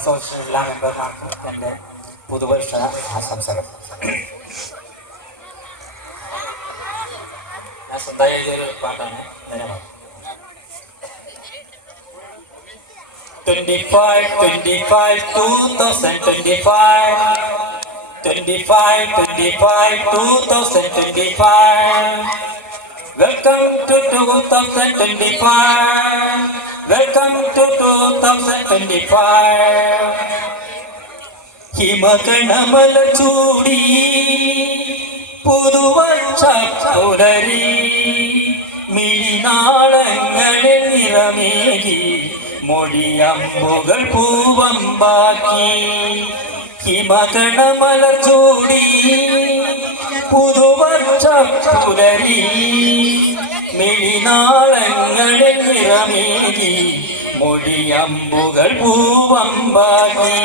Association എല്ലാ മെമ്പർമാർക്കും എൻ്റെ പുതുവർഷ ആശംസകൾ. ഞാൻ സ്വന്തമായി എഴുതിയൊരു പാട്ടാണ്. ധന്യവാദം. 25, 25, 2025. 25, 25, 2025. Welcome to 2025. Welcome to 2025. ഹിമകണമല ചൂടി പുതുവർഷ പുലരി മിഴിനാളങ്ങളിൽ നിറമേകി മൊഴിയമ്പുകൾ പൂവമ്പാക്കി. ഹിമകണമല ചൂടി പുതുവർഷ പുലരി മിഴിനാളങ്ങളിൽ നിറമേകി മൊഴിയമ്പുകൾ പൂവമ്പാക്കി.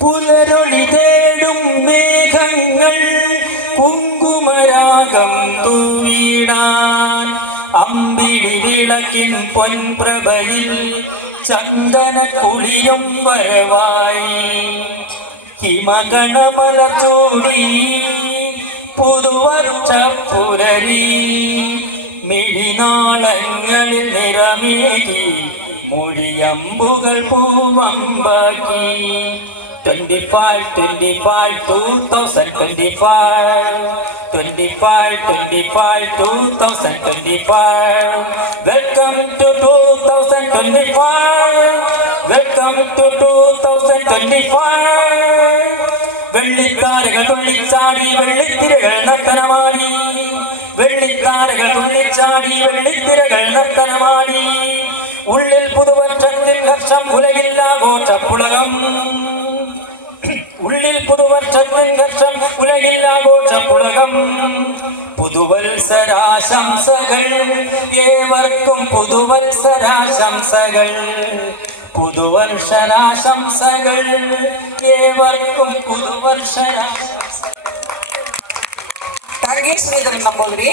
പുലരൊളി തേടും മേഘങ്ങൾ കുങ്കുമരാഗം തൂവിടാൻ അമ്പിളി വിളക്കിൻ പൊൻപ്രഭയിൽ ചന്ദന കുളിരും വരവായി. ഹിമകണമല ചൂടി പുതുവർഷ പുലരി മിഴിനാളങ്ങളിൽ നിറമേകി മൊഴിയമ്പുകൾ പൂവമ്പാക്കി. 25, 25, 2025. 25, 25, 2025. Welcome to 2025. Welcome to 2025. വെള്ളിത്താരകൾ തുള്ളിച്ചാടി വെള്ളിത്തിരകൾ നർത്തനമാടി. വെള്ളിത്താരകൾ തുള്ളിച്ചാടി വെള്ളിത്തിരകൾ നർത്തനമാടി. ഉള്ളിൽ പുതുവർഷത്തിൽ ഹർഷം ഉലകില്ലാഘോഷപ്പുളകം. ഉള്ളിൽ പുതുവർഷത്തിൽ ഹർഷം ഉലകില്ലാഘോഷപ്പുളകം. പുതുവത്സരാശംസകൾ ഏവർക്കും പുതുവത്സരാശംസകൾ. പുതുവർഷരാശംസകൾ ഏവർക്കും പുതുവർഷരാശംസകൾ. Target Sridhar Nambooതിരി.